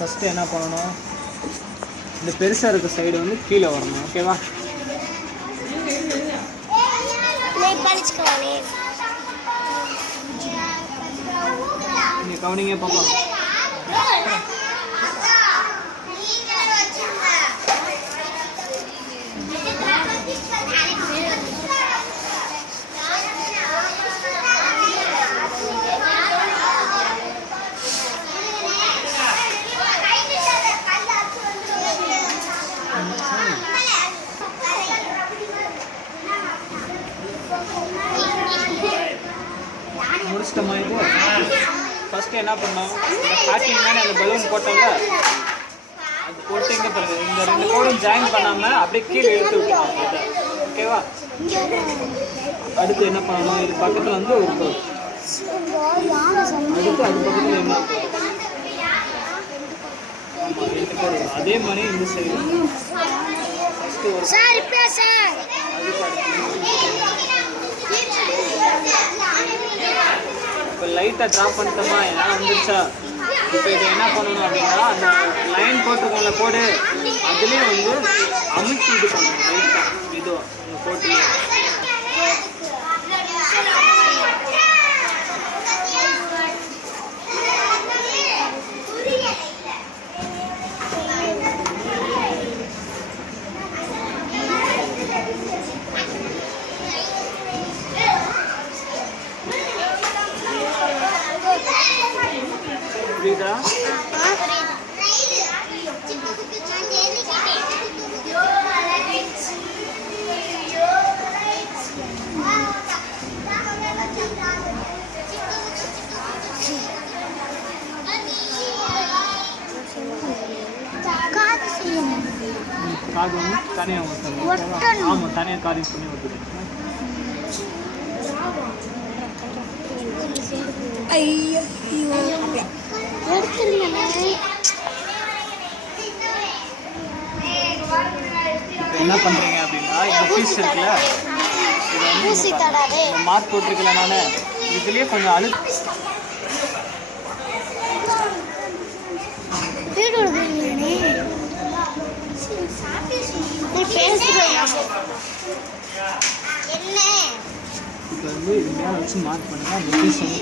First என்ன பண்ணணும்? இந்த பெருசாக இருக்க சைடு வந்து கீழே வரணும் ஓகேவா நீங்கள் கவனிங்க பார்ப்போம் முடிச்சிட்டோமா இது? ஃபஸ்ட்டு என்ன பண்ணோம்? இந்த பேக்கிங் மேலே அந்த பலூன் போட்டோம்ல? அது போட்டு இங்கே பாருங்க. இந்த ரெண்டு கோடும் ஜாயின் பண்ணாமல் அப்படியே கீழே இழுத்து விட்டுருவோம் ஓகேவா அடுத்து என்ன பண்ணணும்? இது பக்கத்தில் வந்து ஒரு அடுத்து அது பக்கத்தில் என்ன அதே மாதிரி இந்த சைடு ஃபஸ்ட்டு ஒரு இப்போ லைட்டை ட்ராப் பண்ணிட்டோமா? ஏன்னா வந்துருச்சா? இப்போ இது என்ன பண்ணணும் அப்படின்னா அந்த லைன் போட்டிருக்கோம்ல கோடு. அதுலேயும் வந்து அமுக்கி இது பண்ணணும் லைட்டாக இது இந்த கோட்டுலேயே புரியுதா காது செய்யணும் ம், காது வந்து தனியாக ஊற்றணும் ஒட்டணும். ஆமாம் தனியாக காது யூஸ் பண்ணி ஊற்றுறேன் ஐயோ எடுத்துருங்க இப்போ என்ன பண்ணுறீங்க அப்படின்னா இந்த பீஸ் இருக்குல்ல? இது வந்து மார்க் போட்டிருக்கல நான். இதுலேயே கொஞ்சம் அழு இப்போ வந்து இது மேலே வச்சு மார்க் பண்ணுங்க. அந்த பீஸ் வந்து